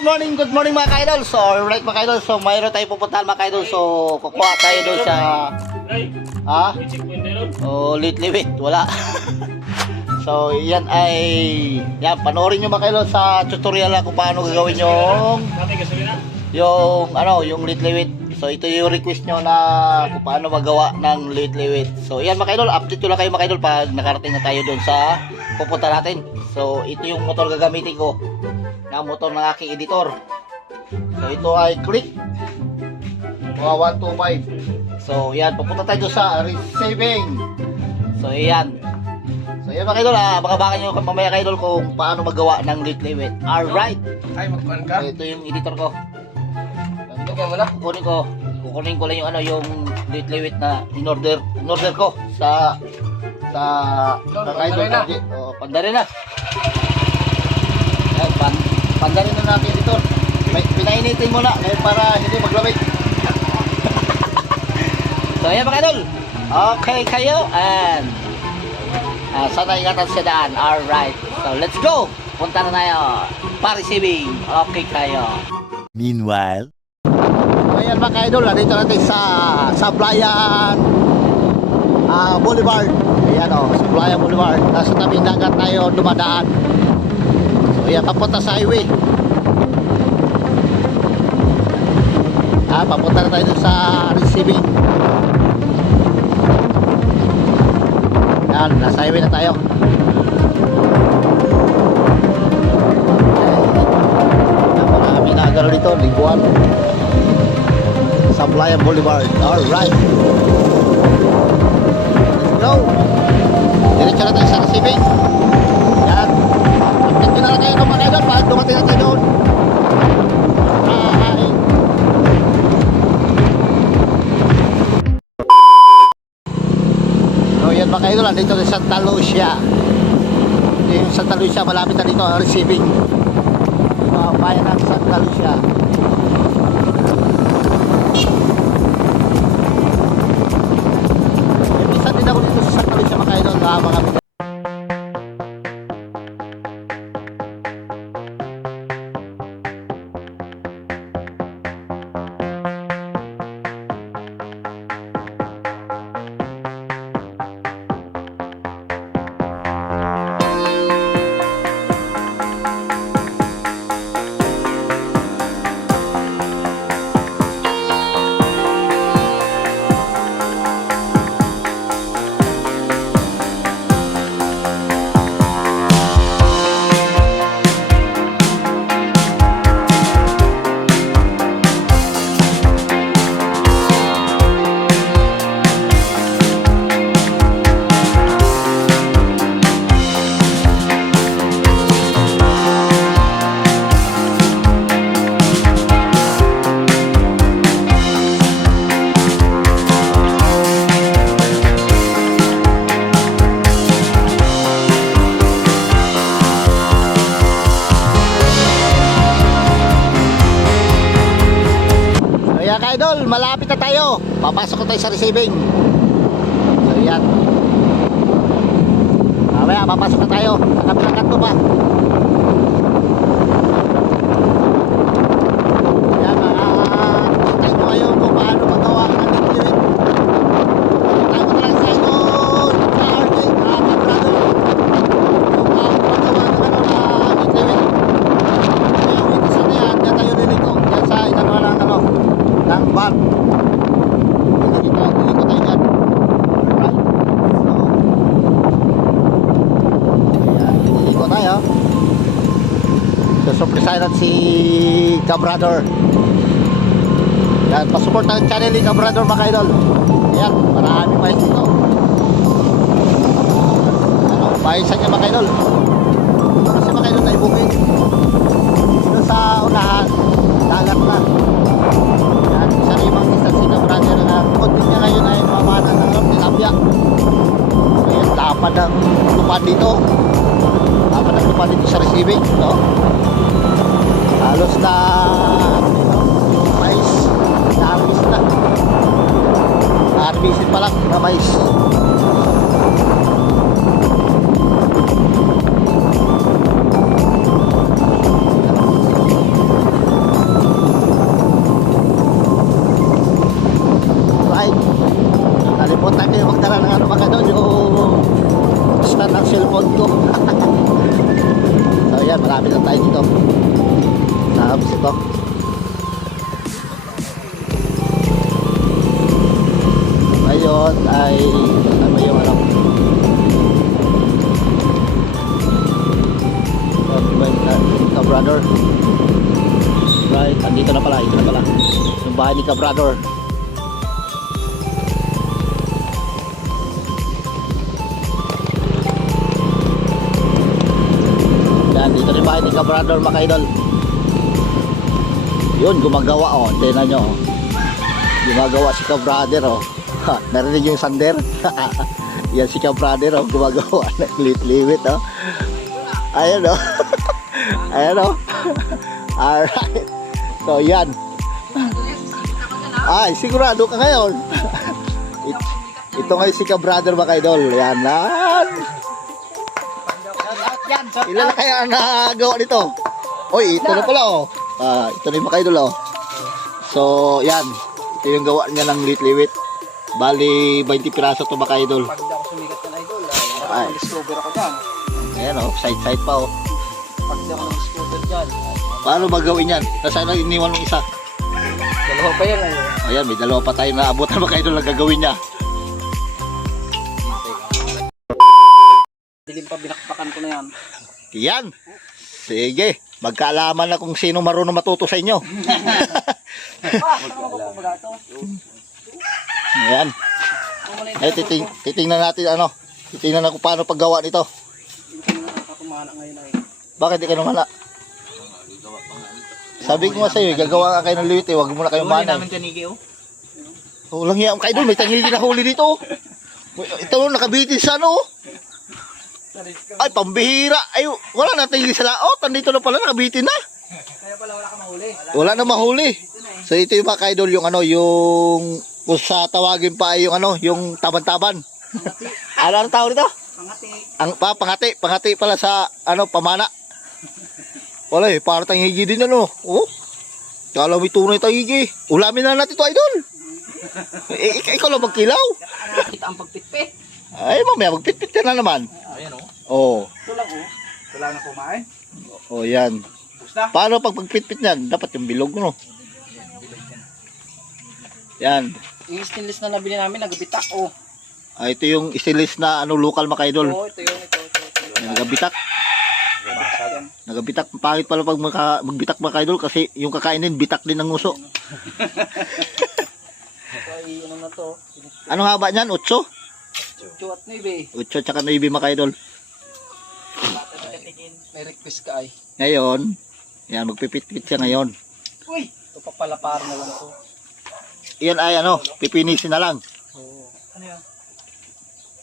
good morning mga ka-idol. So, alright mga ka-idol. So, mayroon tayo pupuntahan mga ka-idol. So, kukuha tayo doon sa... Litliwit. Wala. So, yan ay... Yan, panoorin nyo mga ka-idol sa tutorial kung paano gagawin yung litliwit. So, ito yung request nyo na kung paano magawa ng litliwit. So, yan mga ka-idol. Update ko lang kayo mga ka-idol pag nakarating na tayo doon sa pupunta natin. So, ito yung motor gagamitin ko na motor ng aking editor. So ito ay click 125. So yan, pupunta tayo sa receiving. So yan. So yan mga idol, baka nyo mamaya mga idol kung paano magawa ng litliwit. Alright. Ay, magkuhan ka? So, ito yung editor ko. Kukunin ko lang yung yung litliwit na in-order ko sa idol. Pandarin na. Yan, pandarin na natin dito. Pinainitin mo na para hindi maglamig. So ayan mga idol. Okay kayo. And sana ingatan sa daan. Alright. So let's go. Punta na tayo. Pa-receiving. Okay kayo. Meanwhile. Ayan mga idol. Dito natin sa Sablayan Boulevard. Ayan Sablayan Boulevard. Nasa tabing dagat tayo dumadaan. So ayan, papunta sa highway. Papunta na tayo dun sa receiving. Yan, nasa highway na tayo. Yan, marami na agaro dito, liguan. Sablayan Boulevard. Alright. Let's go. Diretso na tayo sa receiving. Yan. Update ko na lang kayo ng mga idol pag dumating na tayo doon. Yan mga idol, dito sa Santa Lucia. Yung Santa Lucia, malapit na dito ang receiving. Bayan ng Santa Lucia. Minsan din ako dito sa Santa Lucia mga idol, mga idol, malapit na tayo. Papasok ko tayo sa receiving. So yan. Mamaya papasok na tayo. Sa kabilang kanto pa. Yan, tayo mo kayo kung paano magawa ng litliwit. Tayo ko na lang sa idol sa RJ, brother. Kung paano magawa ng litliwit. Kaya yung itisan na yan, dyan tayo liliko. Yan sa inano ng van. Liliko tayo dyan. Alright. So ayan, liliko tayo. So surprisahin natin si Kabrador. Yan, pasupport ng channel ni Kabrador mga idol. Ayan, maraming mais dito. Maisan niya mga idol. Kasi mga idol na ibukid. Dito sa unahan, dagat na. Yan, isa rin mga isa si Kabrador na konti niya ngayon ay mamana ng tilapia. So yan, lapad ang lupad dito. Lapad ang lupad dito sa receiving, no? Halos na mais, na-harvest na. Na-harvestin pa lang na mais. huwag tayo magdala ng ano mga doon, yung stand ng cellphone ko. So yan, marami na tayo dito. Tapos ito. Ngayon ay ano yung ano, Ka-brother. Right, andito na pala, ito na pala yung bahay ni Ka-brother. Yan, dito na yung bahay ni Ka-brother mga idol. Yun, gumagawa oh, tingnan nyo oh. Gumagawa si Ka-brother oh. Ha, narinig yung sander? Yan si Ka-brother oh, gumagawa ng lit-liwit oh. Ayan oh. Ayan oh. Alright. So yan. Ay, sigurado ka ngayon. Ito ngayon si Ka-brother mga idol. Yan lang. Ilan na kaya ang nagawa nito? Oy, ito na pala oh. Ito na yung mga idol oh. So yan. Ito yung gawa niya ng lit-liwit. Bali 20 piraso ito mga idol. Pag hindi ako sumigat na idol, ay, discover ako dyan. Ayan oh, side pa oh. Pag hindi ako discover dyan, Paano magawin yan? Nasaan na iniwan ng isa? dalawa pa yan. Ayan, may dalawa pa tayo na abutan mga idol ang gagawin niya. Dilim pa, binakpakan ko na yan. Yan. Sige. Magkaalaman na kung sino marunong matuto sa inyo. Ano ko po ba ito? Ayan. Ay, titingnan natin ano. Titingnan na kung paano paggawa nito. Hindi ko na nakakumana ngayon ay. Bakit di ka naman na? Sabi ko nga sa'yo, gagawa ka kayo ng liwit eh. Huwag mo na kayong Huli manay. namin tanigi oh. Walang yan. Kayo doon, may tangili na huli dito. Ito, nakabitin sa ano. Ay, pambihira. Ay, wala na tingili sa laot. Andito na pala, nakabitin na. Kaya pala wala ka mahuli. Wala na mahuli. So ito yung mga kaidol, yung ano, yung kung sa tawagin pa ay yung ano, yung taban-taban. Ano ang tawag nito? Pangati. Ang pangati pala sa ano, pamana. Wala eh, para tangigi din ano. Oh. Kala may tunay tangigi. Ulamin na natin ito, idol. Ikaw lang magkilaw. Kita ang pagpitpit. Ay, mamaya magpitpit ka na naman. Ayan oh. Oh. Ito lang oh. Ito lang na kumain. Oh, yan. Pusta. Paano pag pagpitpit niyan? Dapat yung bilog no. Yan. Yung stainless na nabili namin, nagabitak oh. Ito yung stainless na ano, local mga idol. Oo, ito yun, ito. Nagabitak. Basag. Nagabitak. Pangit pala pag magbitak mga idol kasi yung kakainin, bitak din ng nguso. Ito ay ano na to. Ano haba niyan? 8? 8 at 9 8 tsaka 9 mga idol. May request ka ay. Ngayon, yan, magpipit-pit siya ngayon. Uy! Ito pa pala para na lang to. Yan ay ano, pipinisin na lang. Oo. Ano yan?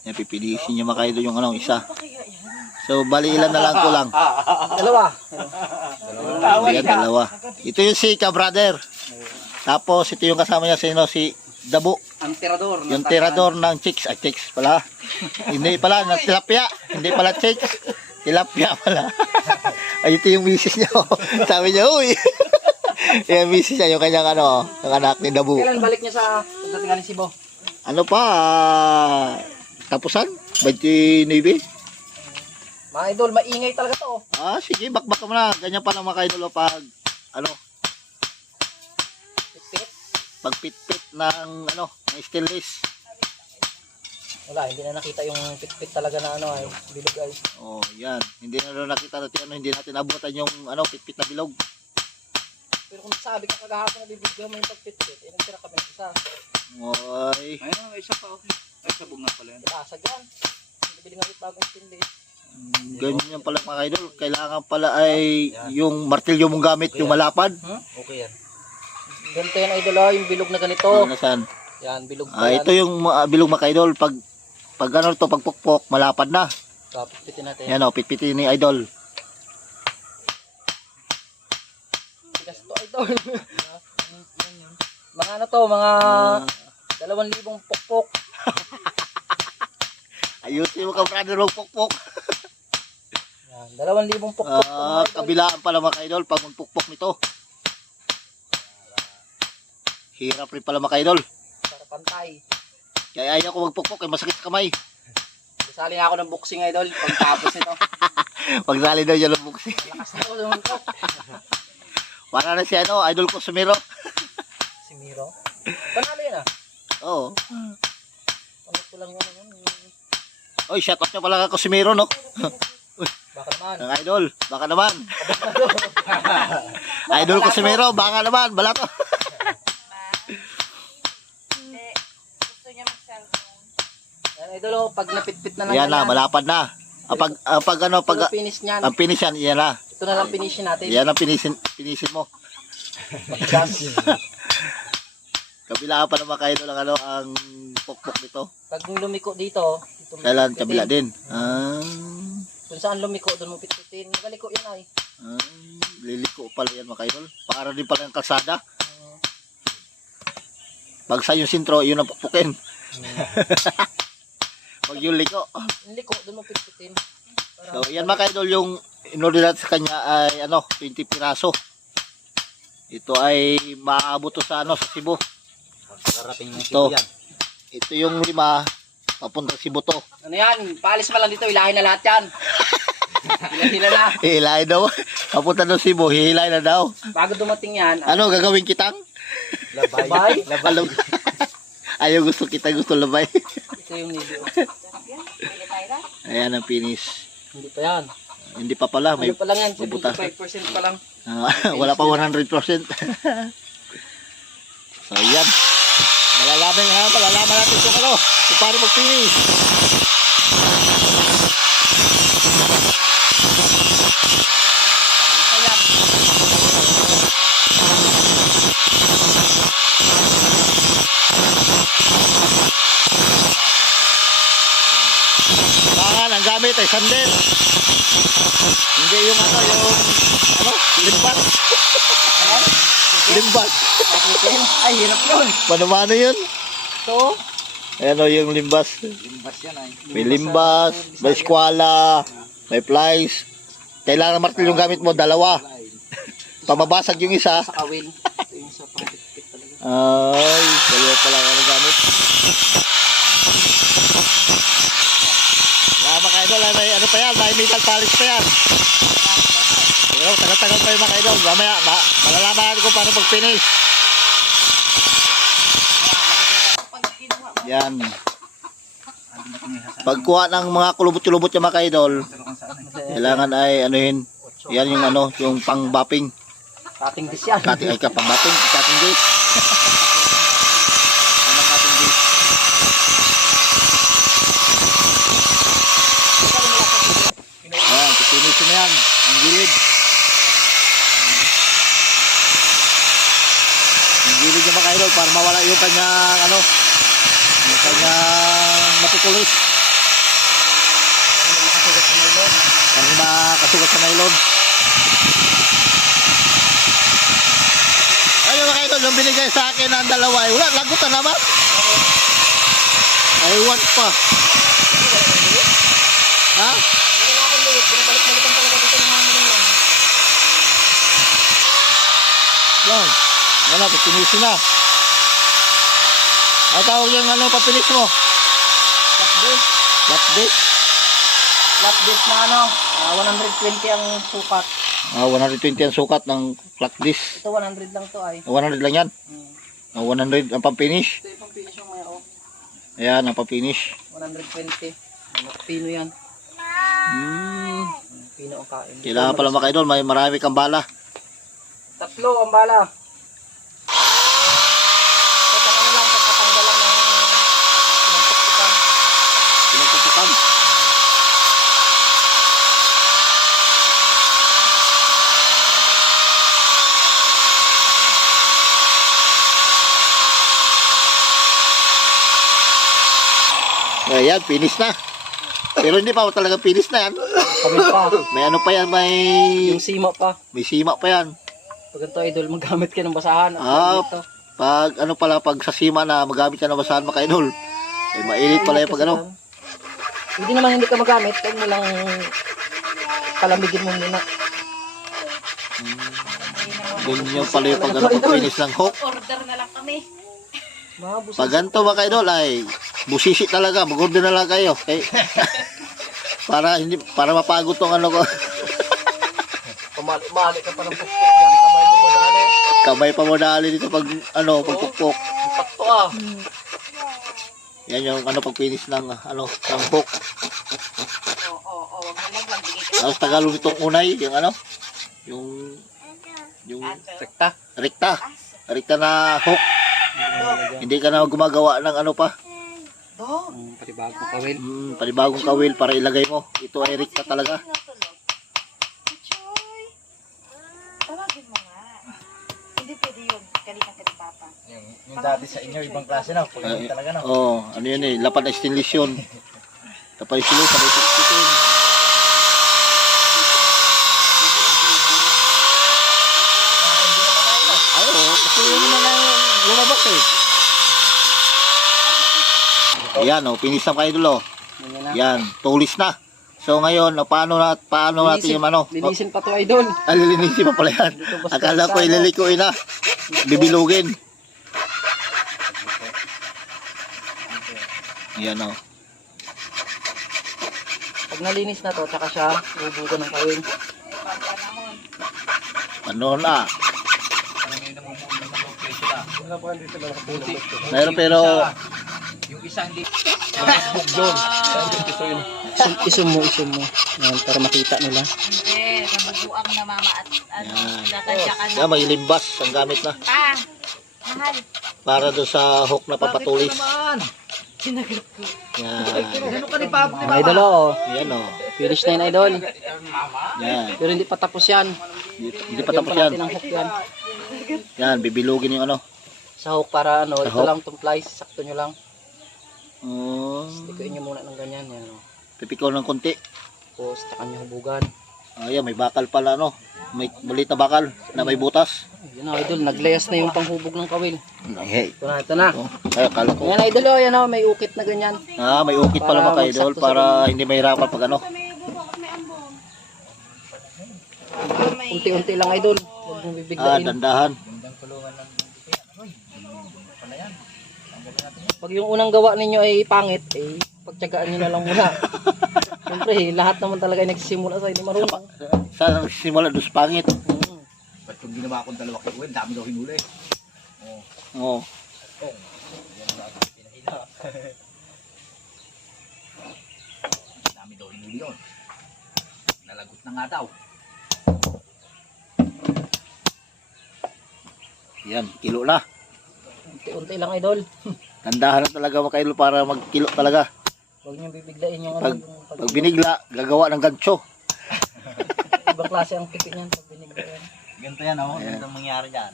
Yan, pipinisin niya mga idol yung ano, isa. So, bali ilan na lang ko lang. Dalawa. Yan, dalawa. Ito yung si Ka-brother. Tapos, ito yung kasama niya si Dabo. Ang tirador. Yung tirador ng chicks. Ay, chicks pala. Hindi pala, na tilapia. Hindi pala chicks. Tilapia pala. Ay, ito yung misis niya. Sabi niya, uy. Yung misis niya, yung kanyang ano, yung anak ni Dabo. Kailan balik niya sa pagdating galing Cebu? Ano pa, tapusan? 29? Mga idol, maingay talaga to. Sige, bakbak mo na. Ganyan pa lang mga kaidolo pag, ano, Pit-pit. pagpitpit ng, ano, ng stainless. Wala, hindi na nakita yung pit-pit talaga na ano ay, bilog ay. Oh, yan. Hindi na rin nakita natin, ano, hindi natin abutan yung, ano, pitpit na bilog. Pero kung sabi ka kagahapon na bibigyan mo yung pag-pit-pit, eh, nagtira kami ng isa. Oy. Ayun, may isa pa. Ay, sabog nga pala yan. Kasag yan. Bibili nga rin bagong stainless. Ganyan pala mga kaidol. Kailangan pala ay yung martilyo mong gamit, yung malapad. Okay yan. Ganito yan idol, yung bilog na ganito. Ano nasaan? Yan, bilog pa yan. Ito yung bilog mga kaidol. Pag ano to, pag pukpok, malapad na. So, pitpitin natin. Yan o, pitpitin ni idol. Tigas to idol. Mga ano to, mga 2,000 pukpok. Ayusin mo ka, brother, huwag pukpok. Yan, 2,000 pukpok. to, mga idol. Kabilaan pala mga kaidol pag magpukpok nito. Hirap rin pala mga kaidol. Para pantay. Kaya ayaw ko magpukpok, eh, masakit sa kamay. Sali na ako ng boxing idol pagtapos nito. Pagsali daw siya ng buksi. Lakas na ako naman ko. Para na si ano, idol ko Sumiro. Si Miro. Panalo yun ah. Oo. Ano ko lang yun. Oy, shout out nyo pala ako Sumiro, no? Baka naman. Ang idol, baka naman. Idol ko Sumiro, baka naman, bala to. Hindi. Gusto niya mag-cellphone. Yan idol oh, pag napitpit na lang Yan na, malapad na. Pag ano, Pag pag finish niyan. ang finish yan, yan na. Ito na lang finishin natin. Yan ang finisin mo. Kabila pa naman kayo ng ano, ang pukpok nito. Pag lumiko dito Kailan pitpitin. kabila din. Kung saan lumiko, doon mo pitpitin. Magaliko yun ay. Liliko pala yan mga kaidol. Para din pala yung kalsada. Pag sa yung sintro, yun ang pukpukin. Pag yung liko. Liko, doon mo pitpitin. So, yan mga kaidol, yung inorder natin sa kanya ay ano, 20 piraso. Ito ay maaabot to sa ano, sa Cebu. Karating ng Ito. Ito yung 5 papunta Cebu to. Ano yan? Paalis pa lang dito, ilahin na lahat yan. Hila-hila na. Hihilahin daw. Papunta ng Cebu, hihilahin na daw. Bago dumating yan, Ano, gagawin kitang? labay. Alam, ayaw gusto kita, gusto labay. Ito yung video. Ayan ang finish. Hindi pa yan. Hindi pa pala, may Ano pa lang yan? mabutas. 75% pa lang. wala pa 100%. So yan. Malalaman natin kung ano, kung paano mag-finish. Tangan, ang gamit ay sandal. Hindi yung ano, limbat. Limbat. Ay, hirap yun. Mano-mano yun? So, Ano yung limbas? limbas yan ay. May limbas, may skwala, may plies. Kailangan martil yung gamit mo, 2. Pamabasag yung isa. Sa kawil. Ito yung sa pangpitpit talaga. Ay, 2 pala ang gamit. Mga ka-idol, may ano pa yan, may metal polish pa yan. Pero tagal-tagal pa yung mga ka-idol. Mamaya, malalaman natin kung paano pag-finish. Yan. Pagkuha ng mga kulubot-kulubot yung mga ka-idol, kailangan ay anuhin. Yan yung ano, yung pang-bapping. Kating dis yan. Cutting ay ka pang-bapping, cutting gate. Ano cutting gate? Yan, finish na yan. Ang gilid. Ang gilid yung mga ka-idol para mawala yung kanyang ano, yung kanyang matutulis. Para makasugat sa nylon. Ayun mga idol, yung binigay sa akin ang 2 ay wala, lagutan naman. Ay, want pa. Ha? Yan. Yan na, pagpinisin na. Ay, tawag yung ano, papinis mo. Flat disc. Flat disc na ano, 120 ang sukat. 120 ang sukat ng flat disc. Ito 100 lang to ay. 100 lang yan. 100 ang pampinish. Ito yung pang finish yung mga Ayan, ang pampinish. 120. Pino yan. Pino ang kain. Kailangan pala mga idol, may marami kang bala. 3 ang bala. Ito ano lang, pagkatanggal lang ng pinagpupukan. Pinagpupukan. Ayan, finish na. Pero hindi pa talaga finish na yan. Kami pa. May ano pa yan, Yung sima pa. may sima pa yan. Pag ito idol, magamit ka ng basahan. Ah. Ito. Pag ano pala, pag sa sima na magamit ka na basahan mga idol. Eh, mainit pala yung pag ano. Hindi naman hindi ka magamit. Huwag mo lang palamigin mo muna. Ganyan pala yung pag ano, pag finish ng hook. Order na lang kami. Mabusog. Pag ganito mga idol ay Busisi talaga, mag-order na lang kayo. Okay? para mapagod tong ano ko. Pamali ka pa ng pukpuk dyan. Kamay mo madali. Kamay pa mo dali dito pag pagpukpok. Impacto ah. Yan yung pag finish ng ng hook. Oo, wag mo magbigay ka. Tapos Tagalog itong unay, yung Sekta. rekta na hook. Hindi ka na gumagawa ng pa. Panibagong kawil. Panibagong kawil para ilagay mo. Ito ay rekta talaga. Choy! Tawagin mo nga. Hindi pwede yun. Kanina ka ni Papa. Yung dati sa inyo, ibang klase na. Pag talaga na. Ano yun lapad na stainless yun. Lapad na stainless, sabay tikin. Kasi yun na lang lumabas Ayan finish na kayo dulo. Yan, tulis na. So ngayon, paano natin yung Linisin pa to idol. Lilinisin pa pala yan. Akala ko ililikuin na. Bibilugin. Yan Pag nalinis na to, tsaka siya bubugan ng kawil. Ano na? Pero Yung isa hindi. Isum mo. Yan, para makita nila. Hindi, nabubuang na mama at Yan. natadyakan na. May limbas ang gamit na. Pa! Mahal. Para doon sa hook na papatulis. Sinagot ko. Yan. Ano ka ni Papa? Mga idol oh. Yan Finish na yun idol. Yan. Pero hindi pa tapos yan. Hindi pa tapos yan. Natin ang hook yan. Yan, bibilugin yung Sa hook para Sa ito hook? lang tumplies. Sakto nyo lang. Tikuin nyo muna ng ganyan. Yan Pipikaw ng konti. Tapos tsaka nyo hubugan. Ayan, may bakal pala May maliit na bakal na may butas. Yun na idol, naglayas na yung panghubog ng kawil. Hey. Ito na. Ay, akala ko. Yan idol oh, yan oh, may ukit na ganyan. May ukit pala Para mga idol magsakto sa para hindi mahirapan pag Unti-unti lang idol. Huwag mong bibiglain. dandahan. Pag yung unang gawa ninyo ay pangit, pagtyagaan nyo na lang muna. Siyempre, lahat naman talaga ay nagsisimula sa hindi marunong. Sana simula doon sa pangit. Ba't yung ginawa akong dalawa kay Uwen, dami daw hinuli. Oo. Dami daw hinuli yun. Nalagot na nga daw. Yan, kilo na. Unti-unti lang idol. Dandahan na talaga mga idol para magkilo talaga. Huwag nyo bibiglain yung Pag binigla, gagawa ng gancho. ibang klase ang pipi niyan pag binigla yan. Ganito yan, ganito ang mangyari dyan.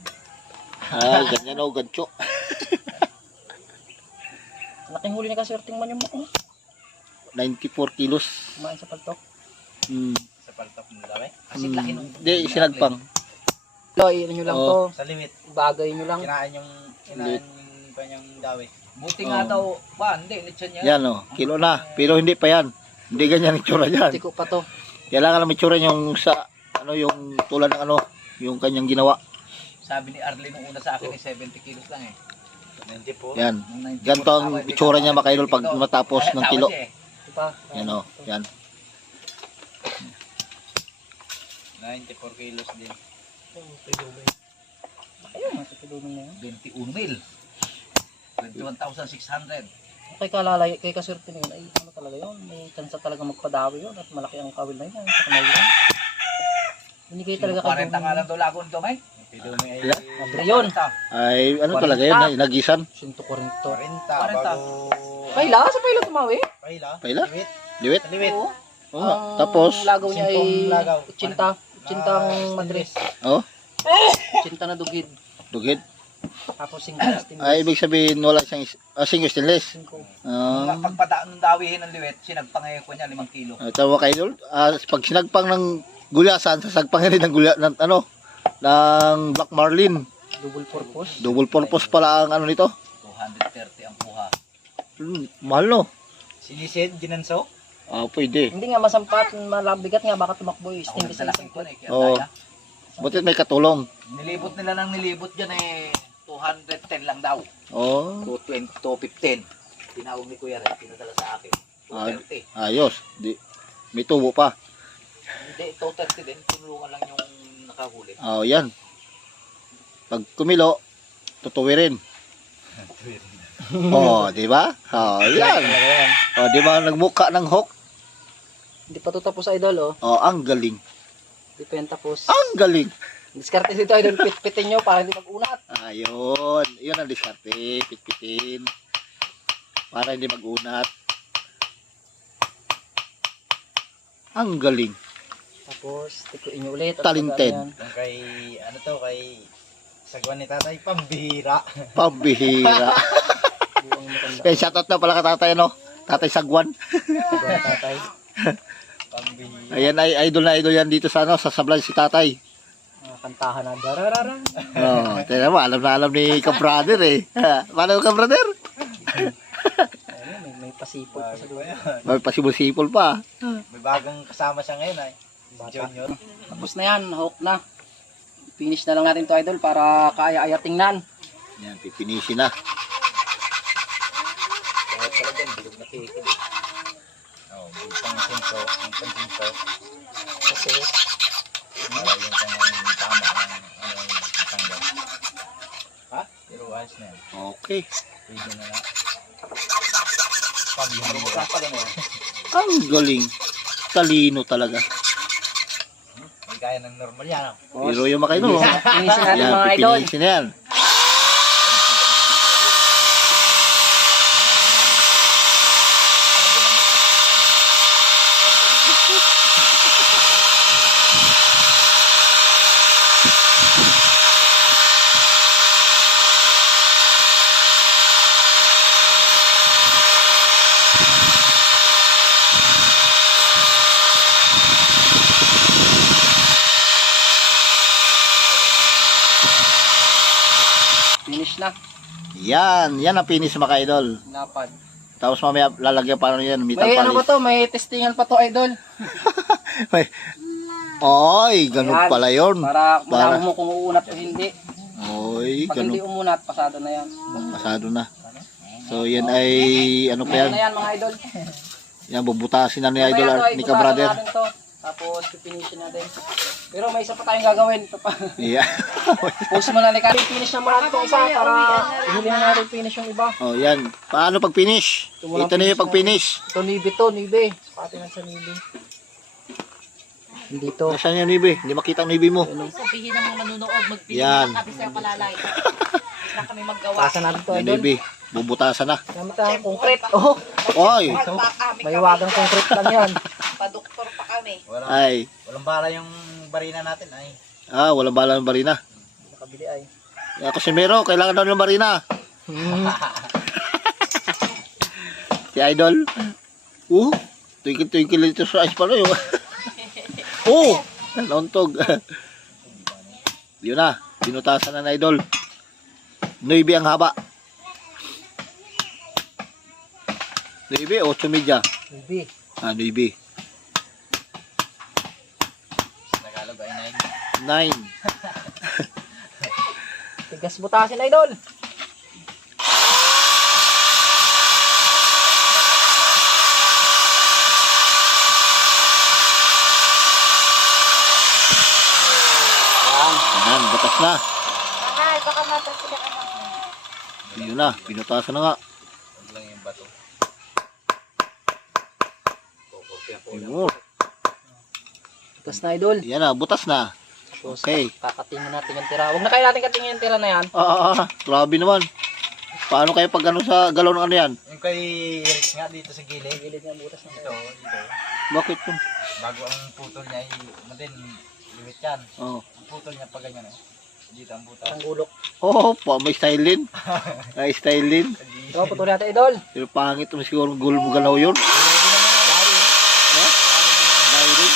Ganyan gancho. Laking huli na kasi orting man yung mukha. 94 kilos. Kumain sa paltok. Sa paltok mo daw Kasi laki nung... Hindi, sinagpang. Loy, ano nyo lang to. Sa limit. Bagay nyo lang. Kinain yung kanyang dawi. Buti Oo. nga daw, hindi, lechon yan. Yan kilo na. Pero hindi pa yan. Hindi ganyan ang tsura yan. Tiko pa to. Kailangan lang may tsura yung sa, yung tulad ng yung kanyang ginawa. Sabi ni Arlene nung una sa akin, 70 kilos lang 90 po. Yan. Nung 90 Ganito ang itsura niya mga idol pag matapos ng kilo. Ito pa. Yan yan. 94 kilos din. Ayun, nasa tulungan na yan. 21 mil. 21,600. Okay, kalalay, kay kaswerte na yun, ay ano talaga yun, may chance talaga magpadawi yun at malaki ang kawil na yun, sa kamay yun. Binigay talaga kay 40 nga lang daw lagon to, may. Madre yun. Ay, talaga yun, nagisan. 140. 40. Paila, sa paila tumawi? Paila? Liwit? Oo. Oo nga. Ang Tapos, lagaw niya ay lagaw. 80 ang madres. oh, 80 na dugid. dugid. Tapos 5 Ay, ibig sabihin, wala siyang, single stainless. Pagpadaan ng dawihin ng liwet, sinagpangay ko niya 5 kilo. Tawa kayo, idol. Pag sinagpang ng gulyasan, sasagpang rin ng ng ng Black Marlin. double purpose. Double purpose pala ang nito. 230 ang kuha. Mahal no? Sinisid, ginanso? Pwede. Hindi nga masampat, malabigat nga baka tumakbo yung Ako sting sa nagdala isang ko na Oo. Butit may katulong. Nilibot nila ng nilibot dyan 210 lang daw. Oh. 220, 215. Tinawag ni Kuya Red, pinadala sa akin. Ah. 230. Ayos. May tubo pa. Hindi, 230 din. Tulungan lang yung nakahuli. Oh, yan. Pag kumilo, tutuwirin. Oh, di ba? Oh, yan. Talaga yan. Oh, di ba nagmukha ng hook? Hindi pa to tapos idol oh. Oh, ang galing. Hindi pa yan tapos. Ang galing. Diskarte dito idol, pit-pitin nyo para hindi mag-unat. Ayun. Yun ang diskarte. Pitpitin. Para hindi mag-unat. Ang galing. Tapos, tikuin nyo ulit. Talented. Kung kay, ano to, kay sagwan ni tatay, pambihira. Pambihira. Buwang matanda. Eh, shoutout na pala ka tatay, no? Tatay Sagwan. Buwang tatay. Pambihira. Ayan, ay idol na idol yan dito sa, ano, sa sablay si tatay. Kantahan na. Dararara. Oh, tingnan mo, alam na alam ni ka-brother eh. Paano ka-brother? Ayun, may pasipol pa sa dulo. May pasibol-sipol pa. May bagong kasama siya ngayon ay. Bata. Junior. Tapos na yan, hook na. Finish na lang natin to idol para kaaya-aya tingnan. Yan, pipinisin na. Kahit talaga, bilog na cake. Oo, pang sinso, ang pansinso. Kasi, Para yung kanyang tama ng ano yung tanggal. Ha? Pero ayos na yan. Okay. Pwede na na. Pambihira pala na yan. Ang galing. Talino talaga. May kaya ng normal yan. ah. Pero yung makaino. finish na natin Yan, mga idol. pipinisin na yan. Finish na. Yan, yan ang finish mga idol. Napad. Tapos mamaya lalagyan pa rin yan, metal May ano ba polish. to? May testingan pa to idol. Oy, ganun Ayan. pala yun. Para Para- malaman mo kung uunat o hindi. Oy, Pag hindi ganun. umunat, pasado na yan. Pasado na. So yan ay, ano pa Ayan yan? na yan mga idol. Yan, bubutasin na ni Mamaya idol to, ni ibutasan ka-brother. natin to. Tapos pipinishin natin. Pero may isa pa tayong gagawin. Ito pa. Yeah. Post mo na like finish na muna itong isa para huli na natin finish yung iba. Oh, yan. Paano pag finish? Ito na yung pag finish. Ito nibi to, nibi. Sukatin na sa nibi. Dito. Nasaan yung nibi? Hindi makita ang nibi mo. Sabihin ng mga manunood, magpili Yan. ng kabi sa'yo palalay. Na kami maggawa. Pasa natin to Yung idol. nibi. Bubutasan na. Gamit ang concrete. Oh, Oy! may wagang concrete lang yan. Pa-doktor pa kami. Ay. Walang bala yung barina natin ay. Ah, walang bala ng barina. Nakabili ay. Ako si Mero, kailangan daw ng barina. Si idol. Twinkle-twinkle ito sa ice pala yun. Nauntog. Yun na, binutasan na ng idol. Nuibi ang haba. Nuibi, 8 media. Nibi. Ah, nuibi. Tagalog ay 9. 9. Tigas butasin idol. Yan. Ayan, batas na. Mahal, baka matas sila anak mo. Yun na, binutasan na nga. Huwag lang yung bato. Yun. Tigas na idol. Yan na, butas na. Tapos, Okay. kakatingin natin yung tira. Huwag na kayo natin katingin yung tira na yan. Grabe naman. Paano kayo pag ano sa galaw ng ano yan? Yung kay Rich nga dito sa gilid. Gilid nga butas na Dito, dito. Bakit yun? Bago ang putol niya ay, ano din, liwit yan. Oh. Ang putol niya pa ganyan eh. Dito ang butas. Ang gulok. Oh, may style din. May style din. Ito, patuloy natin idol. Pero pangit mo siguro ng galaw yun. Dahil din.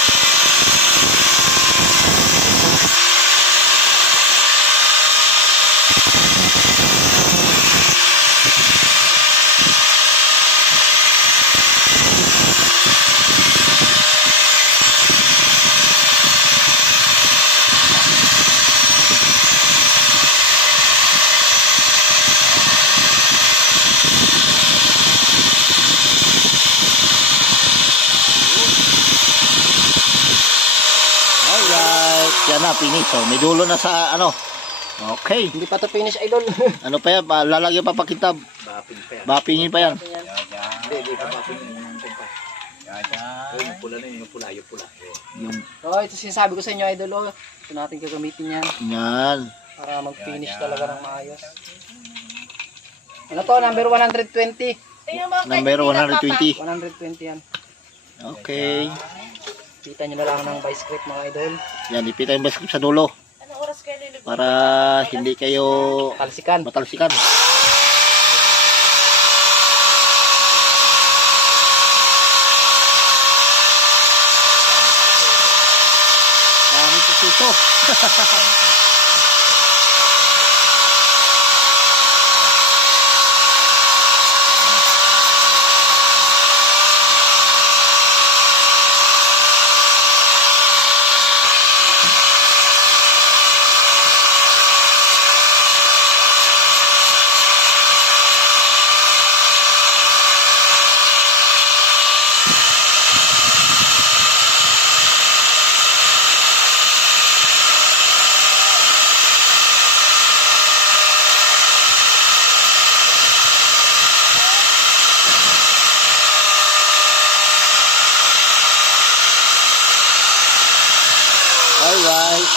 Yan na, finish. So, may dulo na sa ano. Okay. Hindi pa to finish, idol. Ano pa yan? Lalagyan pa pakitab. Bapin pa yan. Bapingin pa yan. Hindi pa bapin yung pa. Yung pula na yung pula. Yung, So, ito sinasabi ko sa inyo, idol. Oh. Ito natin gagamitin yan. yan. Para mag-finish talaga ng maayos. Ano to? Number 120. Tingnan mo, Number 120. 120 yan. Okay. Kita nyo na lang ng vice grip, mga idol. Yan, ipita yung basket sa dulo. anong oras kayo liligo? Para hindi kayo Talsikan. matalsikan. Dami po sito. Alright.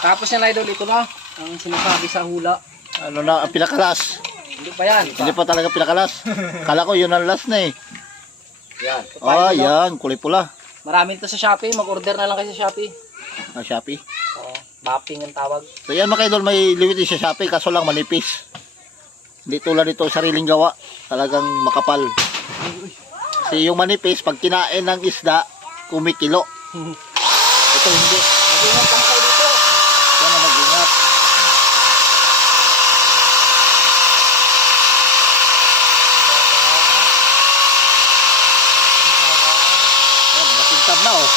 Tapos yan, idol, ito na. Ang sinasabi sa hula. Ano na, ang pinakalas. Hindi pa yan. Hindi pa talaga pinakalas. Kala ko yun ang last na eh. Yan. Ah, yan. Kulay pula. Marami ito sa Shopee. Mag-order na lang kayo sa Shopee. Ah, Shopee. Oo. Mapping ang tawag. So yan mga idol, may limit din sa Shopee kaso lang manipis. Hindi tulad dito sariling gawa. Talagang makapal. Kasi yung manipis, pag kinain ng isda, kumikilo. Ito hindi. Mag-ingat lang kayo dito. Yan ang mag-ingat. Yan, masintab na oh.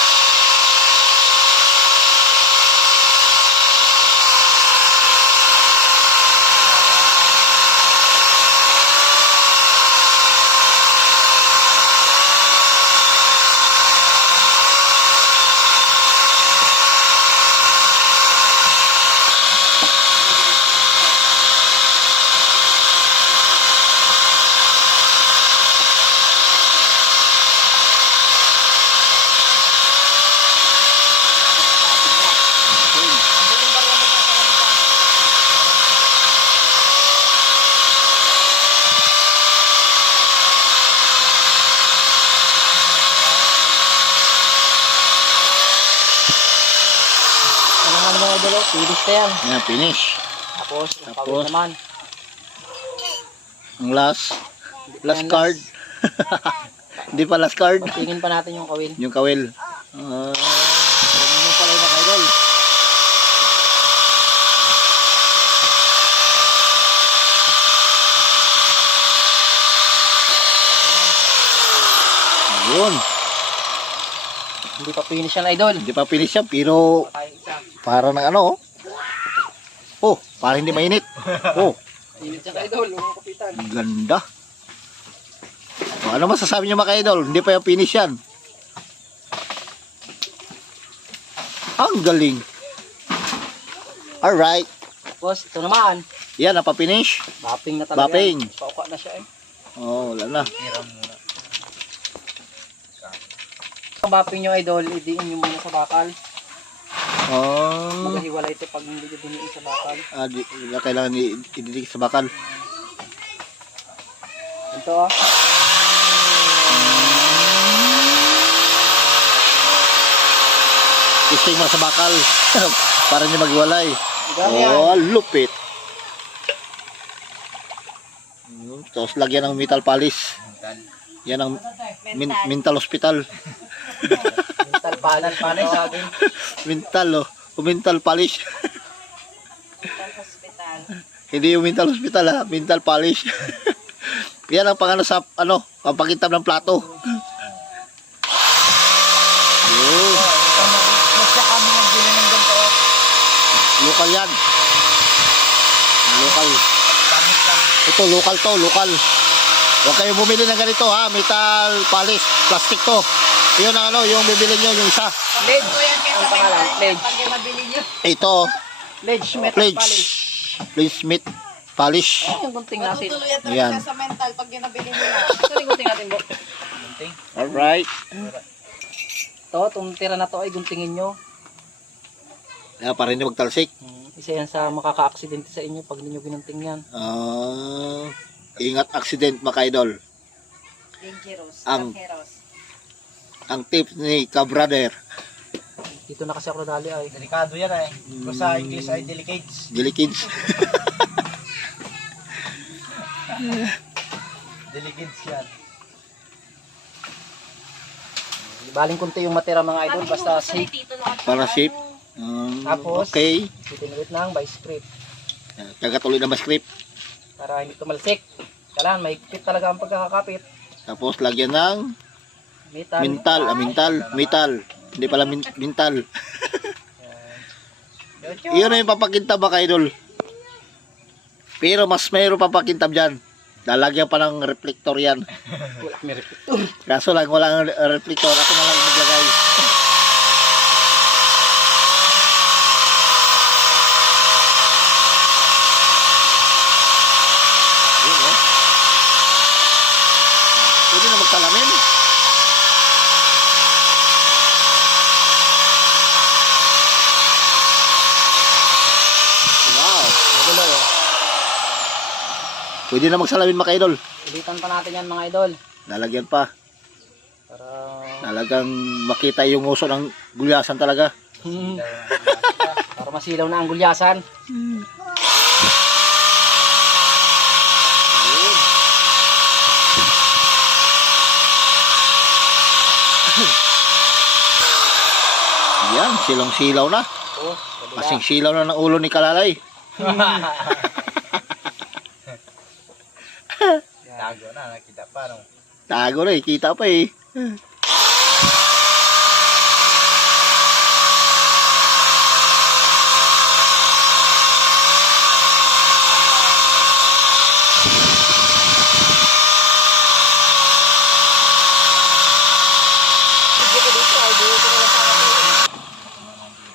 Ano nga naman, idol? Finish na yan. Yan, finish. Tapos, ang Tapos, kawin naman. Ang last Yan, card. Hindi pa last card. Tingin pa natin yung kawin. Yung kawil. Yan yung pala yung mga idol. Yun. Hindi pa finish yan, idol. Hindi pa finish yan, pero Tayo isa. para ng ano, oh. Oh, para hindi mainit. Oh, Finish yan, idol. Yung kapitan. ang ganda. Oh, ano masasabi niyo mga idol? Hindi pa yung finish yan. Ang galing. Alright. Tapos, ito naman. Yan, napapinish. Mapping na talaga. Mapping. yan. Pauka na siya eh. Oh, wala na. Hiram muna. Ang mapping nyo, idol, idiin nyo muna sa bakal. Oh. Maghiwalay ito pag hindi nyo diniin sa bakal. Kailangan ididikit sa bakal. Ito ah. Testing mo sa bakal. Para hindi maghiwalay. Grabe yan. Oh, lupit. Tapos lagyan ng metal polish. Yan ang mental hospital. Mental palan sa akin. Mental oh. O mental polish. Hospital. Hindi yung mental hospital ha. Mental polish. Yan ang pangano sa ano, pampakintab ng plato. Yun. Masya kami nagbili ng ganito. Local yan. Local. Ito local to, local. Huwag kayo bumili ng ganito ha. Metal polish. Plastic to. Yun ang ano, yung bibili nyo, yung isa. Ledge. Ito yan kaya Ang sa pangalan, mental Ledge. pag yung nabili nyo. Ito, Ledge metal Pledge. polish. Pledge Smith Polish. Ayan yung gunting natin. Matutuluyan Ayan. talaga sa mental pag yung nabili nyo na. Ito yung gunting natin, Bo. Alright. Ito, itong tira na to ay guntingin nyo. Kaya pa rin yung magtalsik. Isa yan sa makaka-aksidente sa inyo pag hindi nyo ginunting yan. Ingat accident mga idol. Dangerous. Ang- Dangerous. Ang tip ni Kabrader. Dito na kasi ako nadali ay. Delikado yan eh. Kung sa English ay delicates. Dilikids. Delicates yan. Baling kunti yung matira mga idol, basta safe. Para safe. Tapos, Okay. Titinulit ng by script Kagatuloy na script. para hindi tumalsik. Kailangan may fit talaga ang pagkakakapit. Tapos lagyan ng Metal. metal. Hindi pala mental. Iyon na yung papakintab mga idol. Pero mas mayroon papakintab dyan. Lalagyan pa ng reflector yan. Wala may reflector. Kaso lang walang reflector. Ako na lang maglagay. Yun, oh. Pwede na magsalamin. Wow. Magulo. Pwede na magsalamin mga idol. Ulitan pa natin yan mga idol. Lalagyan pa. Para Talagang makita yung uso ng gulyasan talaga. para masilaw na ang gulyasan. Yan, silong-silaw na. Oh, Kasing silaw na ng ulo ni Kalalay. Tago na, nakita pa. No? Tago na eh, kita pa eh.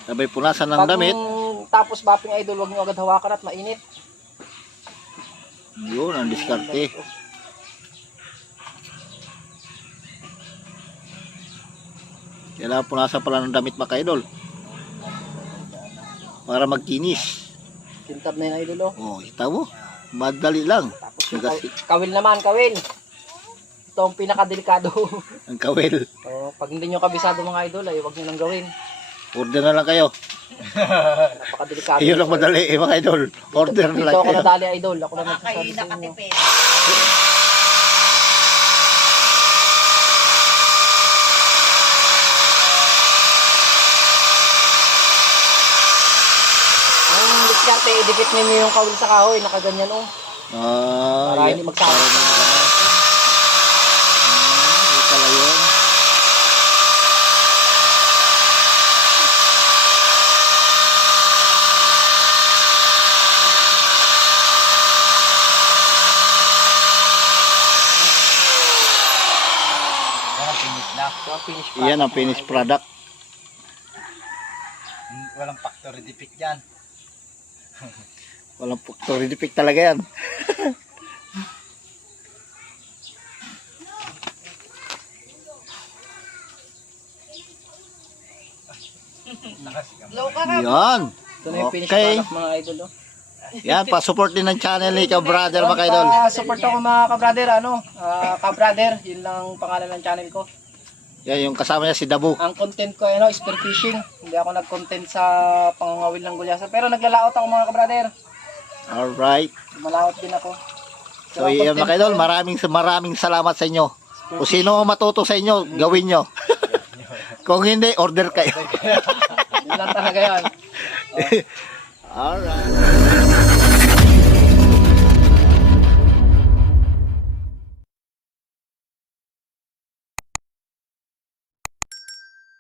Sabay punasan ng damit. Tapos bapping idol, wag nyo agad hawakan at mainit. Yun, ang diskarte. Kailangan punasan pala ng damit mga idol. Para magkinis. Kintab na yun idol oh. Oh, kita mo? Madali lang. Tapos yung Bigas- kawil naman, kawil. Ito ang pinakadelikado. Ang kawel. Oh, pag hindi nyo kabisado mga idol ay wag nyo nang gawin. Order na lang kayo. Napakadelikado. Iyon lang madali eh mga idol. Order na lang Dito ako kayo. nadali idol. Ako na Baka nagsasabi kayo sa inyo. nakatipid. Ang diskarte, idikit ninyo yung kawil sa kahoy. Nakaganyan oh. Para hindi magsama. Para hindi magsama. Yun pala yun. Yan ang pinit na. Ito ang finish product. Yan ang finished product. Walang factory defect yan. Walang factory defect talaga yan. Nakasigam. Low ka ka. Yan. Ito na yung finish Okay. product mga idol oh. Yan, pa-support din ng channel ni Ka-Brother mga idol. Support ako mga ka-brother, ka-brother, yun lang ang pangalan ng channel ko. Yan, yung kasama niya si Dabu. Ang content ko is spear fishing. Hindi ako nag-content sa pangangawil ng gulyasan. Pero naglalaot ako mga ka-brother. Alright. Lumalaot din ako. So, yan mga idol, maraming salamat sa inyo. Kung sino ang matuto sa inyo, gawin nyo. Kung hindi, order kayo. Yun lang talaga yan. Alright.